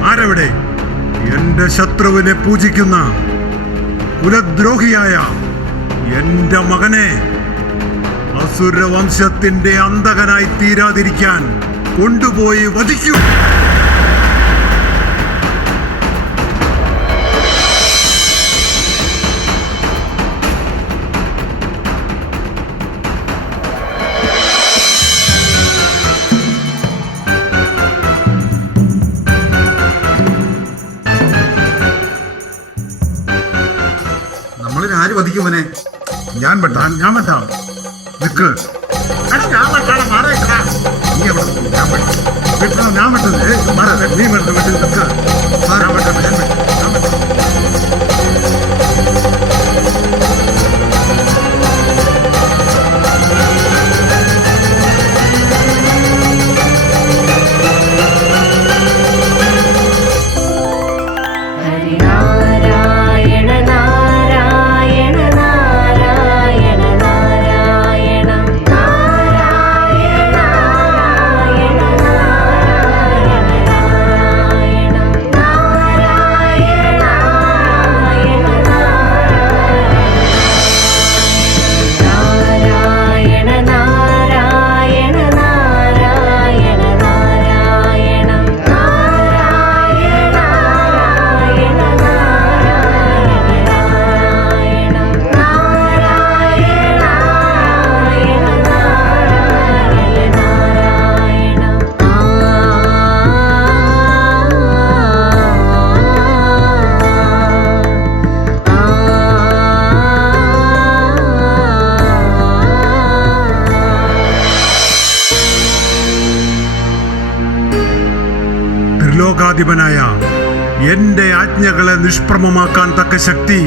ആരവിടെ എന്റെ ശത്രുവിനെ പൂജിക്കുന്ന കുലദ്രോഹിയായ എന്റെ മകനെ അസുരവംശത്തിന്റെ അന്തകനായി തീരാതിരിക്കാൻ കൊണ്ടുപോയി വധിക്കൂ. നമ്മളിൽ ആര് വധിക്കുമനെ? ഞാൻ വെട്ടാം. നിക്ക്. ഞാൻ വെട്ടത്. നീ വെട്ടത് വെട്ടി നിൽക്കുക. ഞാൻ വെട്ടട്ടെ. ലോകാധിപനായ എന്റെ ആജ്ഞകളെ നിഷ്പ്രമമാക്കാൻ തക്ക ശക്തി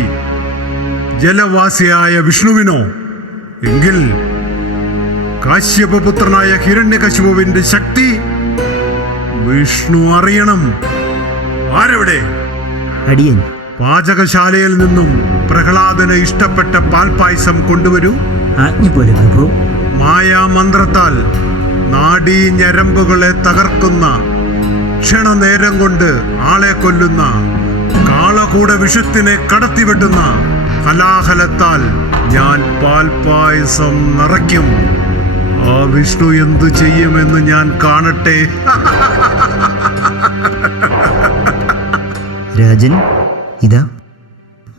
ജലവാസിയായ വിഷ്ണുവിനോ? എങ്കിൽ കാശ്യപപുത്രനായ ഹിരണ്യകശിപുവിന്റെ ശക്തി വിഷ്ണു അറിയണം. ആരെവിടെ? അടിയൻ. പാചകശാലയിൽ നിന്നും പ്രഹ്ലാദന് ഇഷ്ടപ്പെട്ട പാൽപായസം കൊണ്ടുവരൂ. ആജ്ഞ പോലെ പ്രഭു. മായാമന്ത്രത്താൽ നാഡീ ഞരമ്പുകളെ തകർക്കുന്ന, ക്ഷണനേരം കൊണ്ട് ആളെ കൊല്ലുന്ന, കാളകൂട വിഷത്തിനെ കടത്തിവെട്ടുന്ന ഹലാഹലത്താൽ ഞാൻ പാൽപായസം നിറയ്ക്കും. ആ വിഷ്ണു എന്തു ചെയ്യുമെന്ന് ഞാൻ കാണട്ടെ. രാജൻ, ഇതാ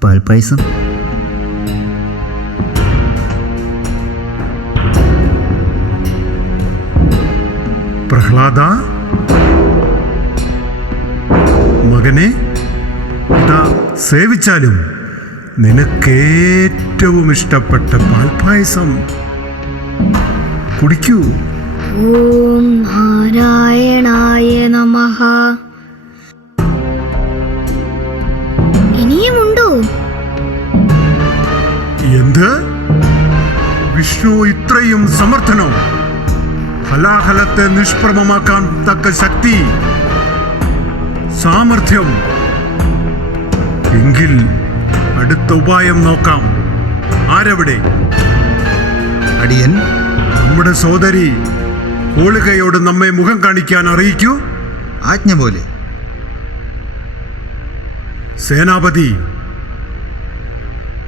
പാൽപായസം. പ്രഹ്ലാദ, മകനെ, ഇതാ സേവിച്ചാലും നിനക്കേറ്റവും ഇഷ്ടപ്പെട്ട പാൽപായസം കുടിക്കൂ. ഓം നാരായണായ നമഃ. വിഷ്ണു ഇത്രയും സമർത്ഥനോ? ഹലാഹലത്തെ നിഷ്പ്രഭമാക്കാൻ തക്ക ശക്തി, സാമർഥ്യം. എങ്കിൽ അടുത്ത ഉപായം നോക്കാം. ആരെവിടെ? അടിയൻ നമ്മുടെ സോദരി ഹോളികയോട് നമ്മെ മുഖം കാണിക്കാൻ അറിയിക്കൂ. ആജ്ഞ പോലെ. സേനാപതി,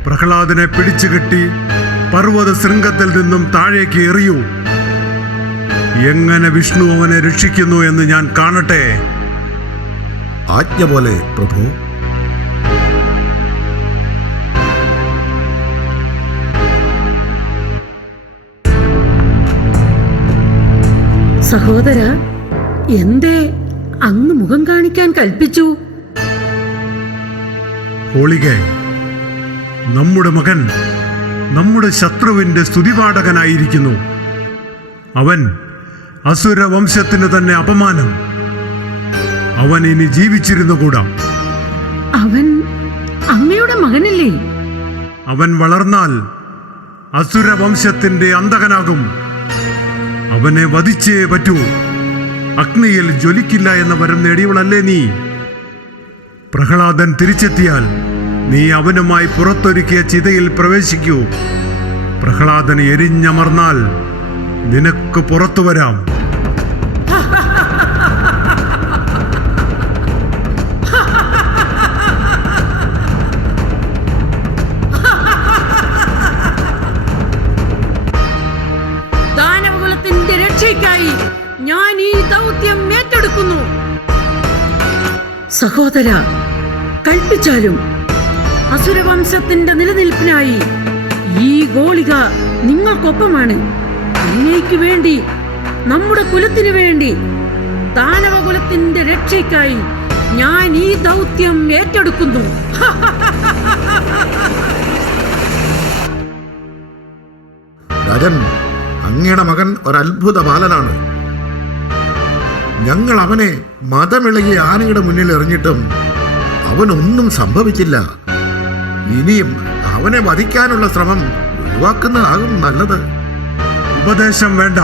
പ്രഹ്ലാദനെ പിടിച്ചുകെട്ടി പർവ്വത ശൃംഗത്തിൽ നിന്നും താഴേക്ക് എറിയൂ. എങ്ങനെ വിഷ്ണു അവനെ രക്ഷിക്കുന്നു എന്ന് ഞാൻ കാണട്ടെ. ആജ്ഞ പോലെ പ്രഭു. സഹോദര, എന്തേ അങ്ങ് മുഖം കാണിക്കാൻ കൽപ്പിച്ചു? ഹോളികെ, നമ്മുടെ മകൻ നമ്മുടെ ശത്രുവിന്റെ സ്തുതിപാഠകനായിരിക്കുന്നു. അവൻ അസുര വംശത്തിന് തന്നെ അപമാനം. അവൻ ഇനി ജീവിച്ചിരുന്നുകൂടാ. അവൻ അങ്ങയുടെ മകനല്ലേ? അവൻ വളർന്നാൽ അസുര വംശത്തിന്റെ അന്തകനാകും. അവനെ വധിച്ചേ പറ്റൂ. അഗ്നിയിൽ ജ്വലിക്കില്ല എന്ന വരം നേടിയവളല്ലേ നീ? പ്രഹ്ലാദൻ തിരിച്ചെത്തിയാൽ നീ അവനുമായി പുറത്തൊരുക്കിയ ചിതയിൽ പ്രവേശിക്കൂ. പ്രഹ്ലാദൻ എരിഞ്ഞമർന്നാൽ നിനക്ക് പുറത്തു വരാം. ദാനവകുലത്തിന്റെ രക്ഷയ്ക്കായി ഞാൻ ഈ ദൗത്യം ഏറ്റെടുക്കുന്നു. സഹോദര, കൽപ്പിച്ചാലും അസുരവംശത്തിന്റെ നിലനിൽപ്പിനായി ഈ ഗോളിക നിങ്ങൾക്കൊപ്പമാണ്. അങ്ങേക്ക് വേണ്ടി, നമ്മുടെ കുലത്തിനു വേണ്ടി, ദാനവകുലത്തിന്റെ രക്ഷയ്ക്കായി ഞാൻ ഈ ദൗത്യം ഏറ്റെടുക്കുന്നു. രാജൻ, അങ്ങയുടെ മകൻ ഒരത്ഭുത ബാലനാണ്. ഞങ്ങൾ അവനെ മതമിളകിയ ആനയുടെ മുന്നിൽ എറിഞ്ഞിട്ടും അവനൊന്നും സംഭവിച്ചില്ല. ഇനിയും അവനെ വധിക്കാനുള്ള ശ്രമം ഒഴിവാക്കുന്നതാകും നല്ലത്. ഉപദേശം വേണ്ട.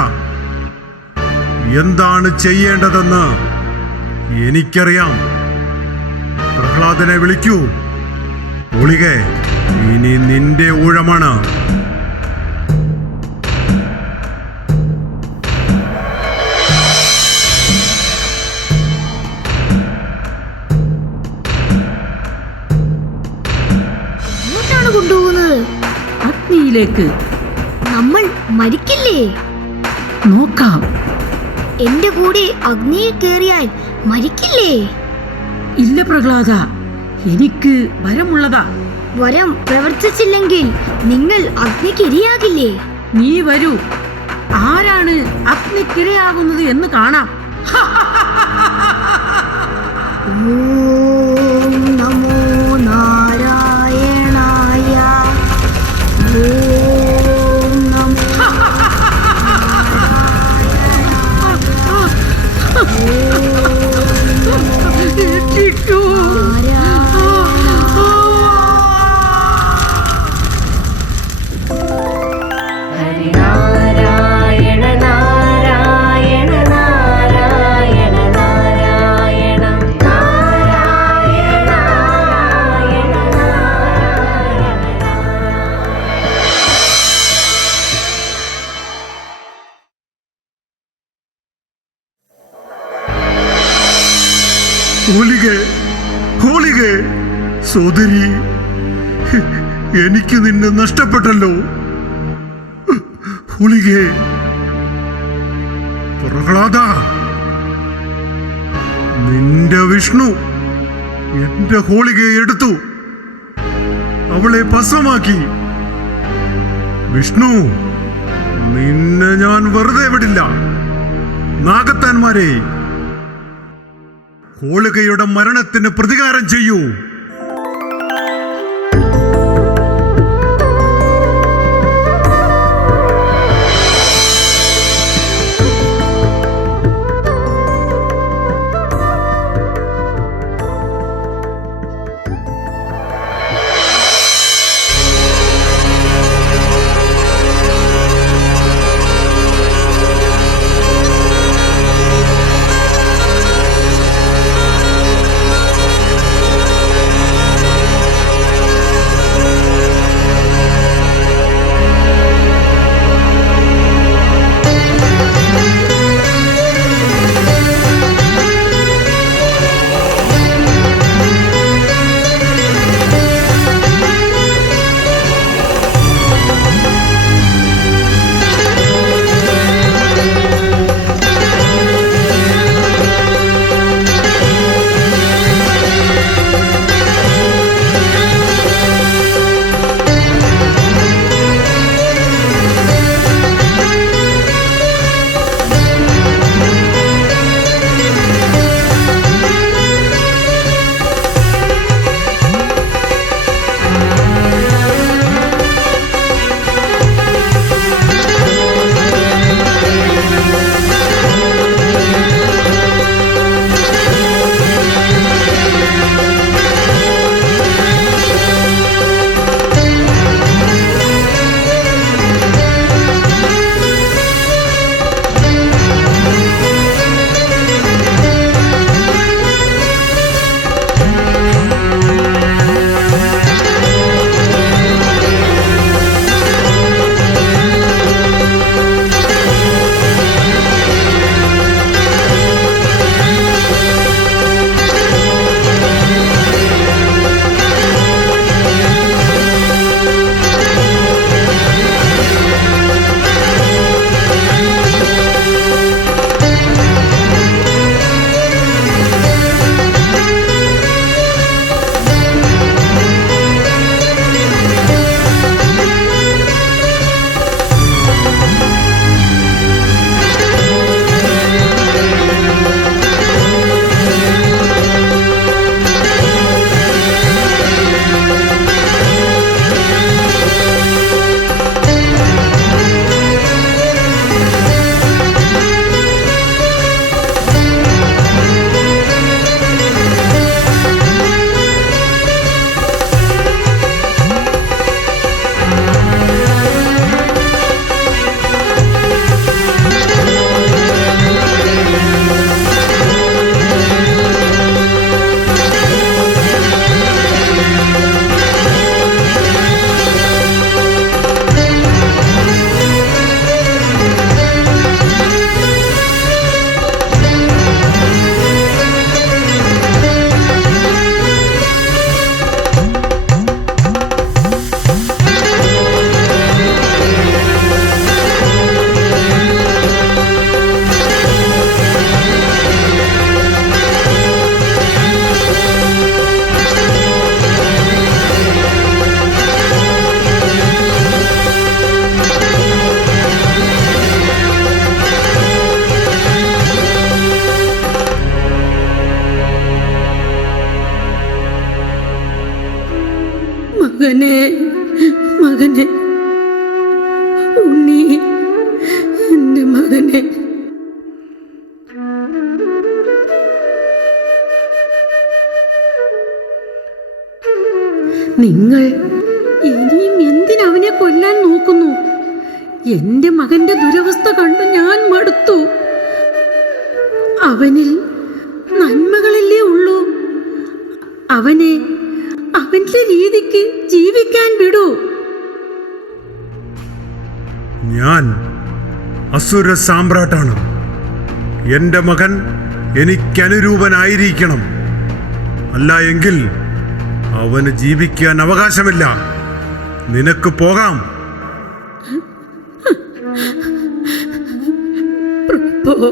എന്താണ് ചെയ്യേണ്ടതെന്ന് എനിക്കറിയാം. പ്രഹ്ലാദനെ വിളിക്കൂ. ഒളികെ, ഇനി നിന്റെ ഊഴമാണ്. എങ്ങോട്ടാണ് കൊണ്ടുപോകുന്നത്? അഗ്നിയിലേക്ക്. നമ്മൾ മരിക്കില്ലേ? നോക്കാം. എന്റെ കൂടെ അഗ്നിയിൽ കയറിയാൽ മരിക്കില്ലേ? ഇല്ല പ്രഹ്ലാദ, എനിക്ക് വരമുള്ളതാ. വരം പ്രവർത്തിച്ചില്ലെങ്കിൽ നിങ്ങൾ അഗ്നിക്കിരയാകില്ലേ? നീ വരൂ, ആരാണ് അഗ്നിക്കിരയാകുന്നത് എന്ന് കാണാം. ഓം നമോ നാരായണായ. ഓം നമോ രക്ഷിക്കൂ. നാരായണ നാരായണ നാരായണ നാരായണ നാരായണ ഹോളികെ, ഹോളികെ, സോദരി, എനിക്ക് നിന്നെ നഷ്ടപ്പെട്ടല്ലോ. ഹോളികെ, പ്രഹ്ലാദ, നിന്റെ വിഷ്ണു എന്റെ ഹോളികയെ എടുത്തു. അവളെ ഭസ്മമാക്കി. വിഷ്ണു, നിന്നെ ഞാൻ വെറുതെ വിടില്ല. നാഗത്താന്മാരെ, ഹോളികയുടെ മരണത്തിന് പ്രതികാരം ചെയ്യൂ. മകനെ മകനെ ഉണ്ണി, എൻ്റെ മകനെ. നിങ്ങൾ ഇനിയും എന്തിനവനെ കൊല്ലാൻ നോക്കുന്നു? എന്റെ മകന്റെ ദുരവസ്ഥ കണ്ടു ഞാൻ മടുത്തു. അവനിൽ നന്മകളല്ലേ ഉള്ളൂ. അവനെ അവന്റെ രീതിക്ക് ജീവിക്കാൻ വിടൂ. ഞാൻ അസുര സാമ്രാട്ടാണ്. എൻ്റെ മകൻ എനിക്കനുരൂപനായിരിക്കണം. അല്ല എങ്കിൽ അവന് ജീവിക്കാൻ അവകാശമില്ല. നിനക്ക് പോകാം. പ്രഭു,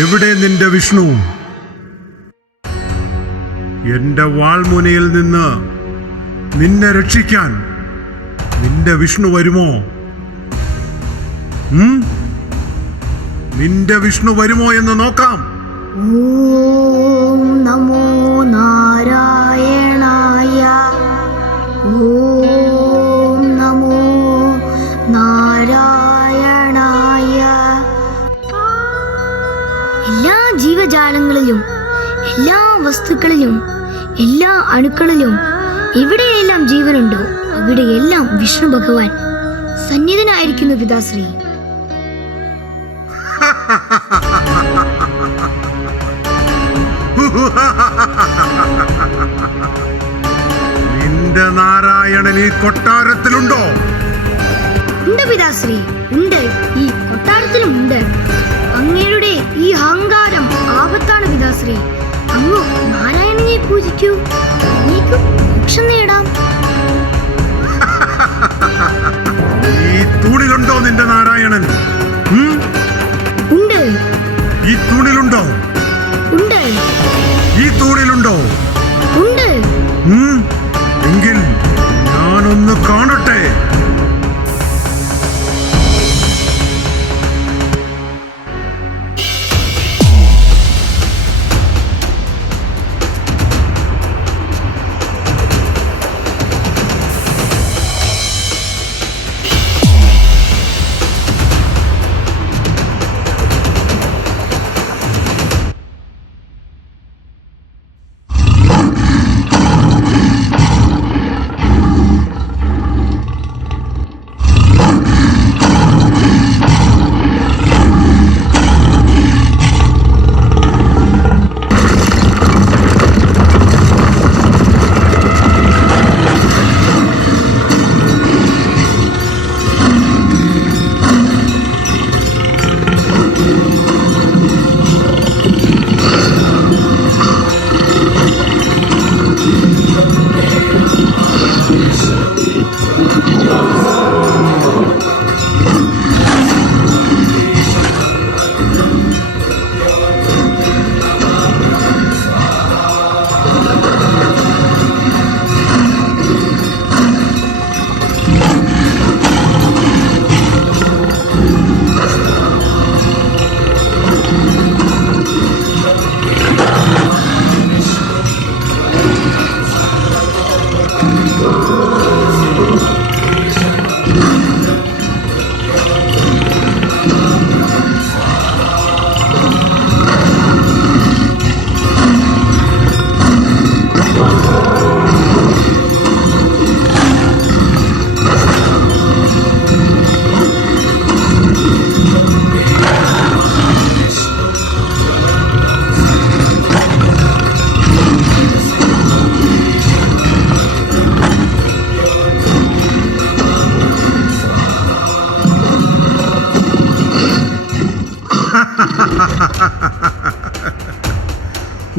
എവിടെ നിന്റെ വിഷ്ണു? എന്റെ വാൾമുനയിൽ നിന്ന് നിന്നെ രക്ഷിക്കാൻ നിന്റെ വിഷ്ണു വരുമോ? നിന്റെ വിഷ്ണു വരുമോ എന്ന് നോക്കാം. ഓം നമോ നാരായണായ. ഓം നമോ നാരായണായ. എല്ലാ ജീവജാലങ്ങളിലും, എല്ലാ വസ്തുക്കളിലും, എല്ലാ അണുക്കളിലും എവിടെയെല്ലാം ജീവനുണ്ടോ അവിടെയെല്ലാം വിഷ്ണു ഭഗവാൻ സന്നിധനായിരിക്കുന്നു പിതാശ്രീ. നിന്റെ നാരായണൻ ഈ കൊട്ടാരത്തിലുണ്ടോ? ഉണ്ട് പിതാശ്രീ, ഉണ്ട്. ഈ കൊട്ടാരത്തിലും ഉണ്ട്. അങ്ങയുടെ ഈ അഹങ്കാരം ആപത്താണ് പിതാശ്രീ. അങ്ങ് നാരായണനെ പൂജിക്കൂ, അങ്ങേക്ക് മോക്ഷം നേടാം. ഈ തൂണിലുണ്ടോ നിന്റെ നാരായണൻ? ഉണ്ട്. ഈ തൂണിലുണ്ടോ? ഉണ്ട്. ഈ തൂണിലുണ്ടോ? ഉണ്ട്. എങ്കിൽ ഞാനൊന്ന് കാണട്ടെ.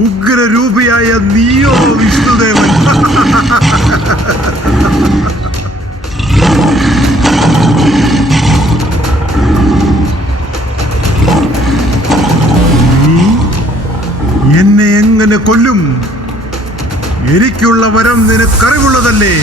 ഉഗ്രരൂപിയായ നീയോ വിഷ്ണുദേവൻ? നീ എന്നെ എങ്ങനെ കൊല്ലും? എനിക്കുള്ള വരം നിനക്കറിവുള്ളതല്ലേ?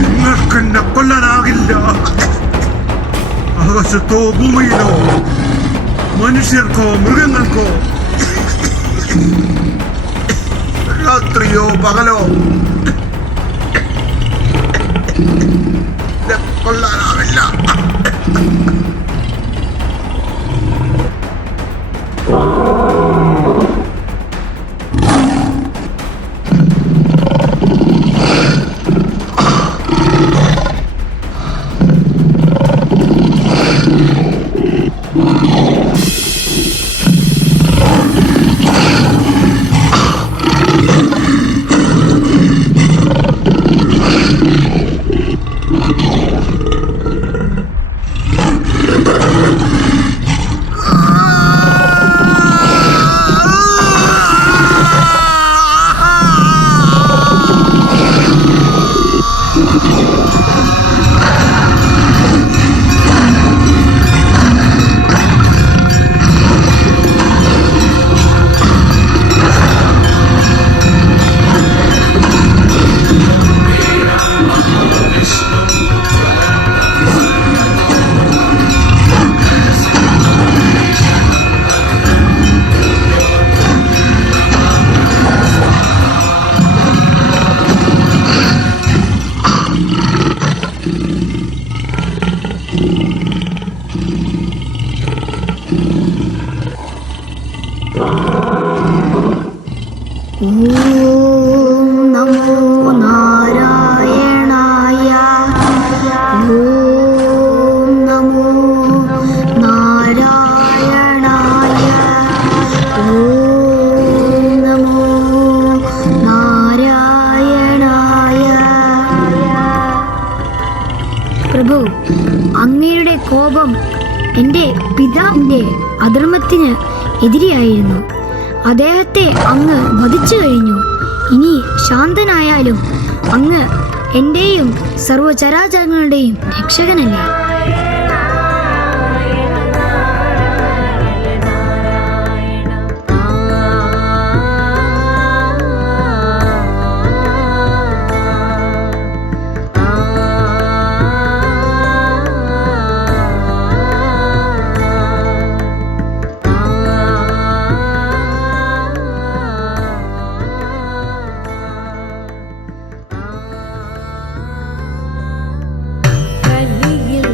നിങ്ങൾക്കെന്നെ കൊല്ലാനാകില്ല. ആകാശത്തോ ഭൂമിയിലോ മനുഷ്യർക്കോ മൃഗങ്ങൾക്കോ രാത്രിയോ പകലോ കൊല്ലാനാവില്ല. ഓം നമോ നാരായണായ. ഓം നമോ നാരായണായ. ഓം നമോ നാരായണായ. പ്രഭു, അങ്ങയുടെ കോപം എൻ്റെ പിതാവിൻ്റെ അധർമ്മത്തിന് എതിരെയായിരുന്നു. അദ്ദേഹത്തെ അങ്ങ് വധിച്ചു കഴിഞ്ഞു. ഇനി ശാന്തനായാലും അങ്ങ് എൻ്റെയും സർവചരാചരങ്ങളുടെയും രക്ഷകനല്ലേ? കലിയിൽ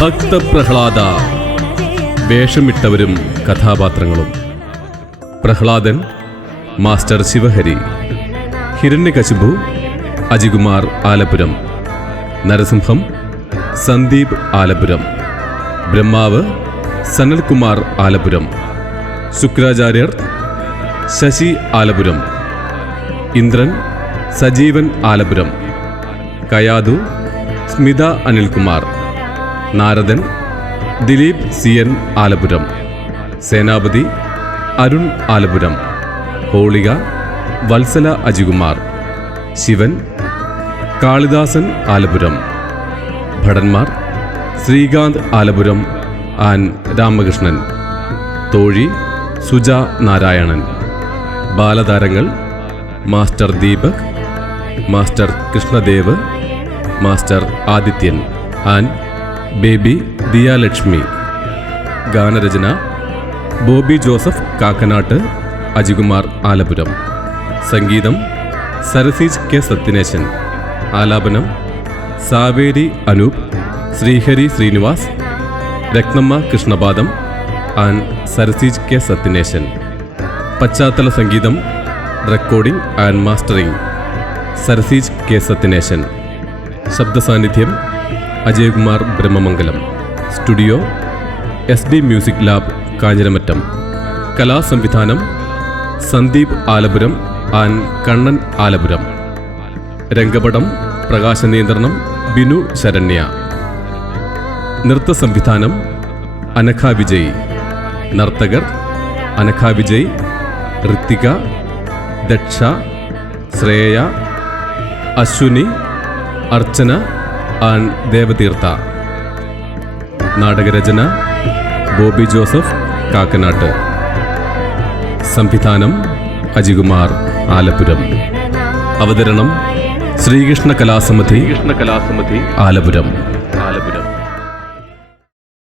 ഭക്തപ്രഹ്ലാദ. വേഷമിട്ടവരും കഥാപാത്രങ്ങളും: Prahladan master Sivahari, Hiranyakashipu Ajikumar Alappuram, Narasimham Sandeep Alappuram, Brahma Sanalkumar Alappuram, Shukracharya Sasi Alappuram, Indra Sajeevan Alappuram, Kayadhu Smitha Anilkumar, Naradan Dileep C N Alappuram, സേനാപതി അരുൺ ആലപ്പുരം, ഹോളിക വത്സല അജികുമാർ, ശിവൻ കാളിദാസൻ ആലപ്പുരം, ഭടന്മാർ ശ്രീകാന്ത് ആലപ്പുരം ആൻ രാമകൃഷ്ണൻ, തോഴി സുജ നാരായണൻ, ബാലതാരങ്ങൾ master Deepak, master Krishnadev, master Adithyan and baby Diyalakshmi. ഗാനരചന ബോബി ജോസഫ് കാക്കനാട്ട്, അജികുമാർ ആലപ്പുരം. സംഗീതം സരസീജ് കെ സത്യനേശൻ. ആലാപനം സാവേരി അനൂപ്, ശ്രീഹരി ശ്രീനിവാസ്, രത്നമ്മ കൃഷ്ണപാദം ആൻ സരസീജ് കെ സത്യനേശൻ. പശ്ചാത്തല സംഗീതം, recording and mastering Saraseej K Sathyanesan. ശബ്ദസാന്നിധ്യം Ajayakumar Brahmamangalam. Studio SD music lab Kanjiramattom. കലാസംവിധാനം സന്ദീപ് ആലപ്പുരം ആൻ കണ്ണൻ ആലപ്പുരം. രംഗപടം പ്രകാശനിയന്ത്രണം ബിനു ശരണ്യ. നൃത്ത സംവിധാനം അനഘ വിജയ്. നർത്തകർ അനഘ വിജയ്, ഋത്തിക, ദക്ഷ, ശ്രേയ, അശ്വിനി, അർച്ചന ആൻ ദേവതീർത്ഥ. നാടകരചന ബോബി ജോസഫ് കാക്കനാട്ട്. സംവിധാനം അജികുമാർ ആലപ്പുരം. അവതരണം ശ്രീകൃഷ്ണ കലാസമിതി ആലപ്പുരം.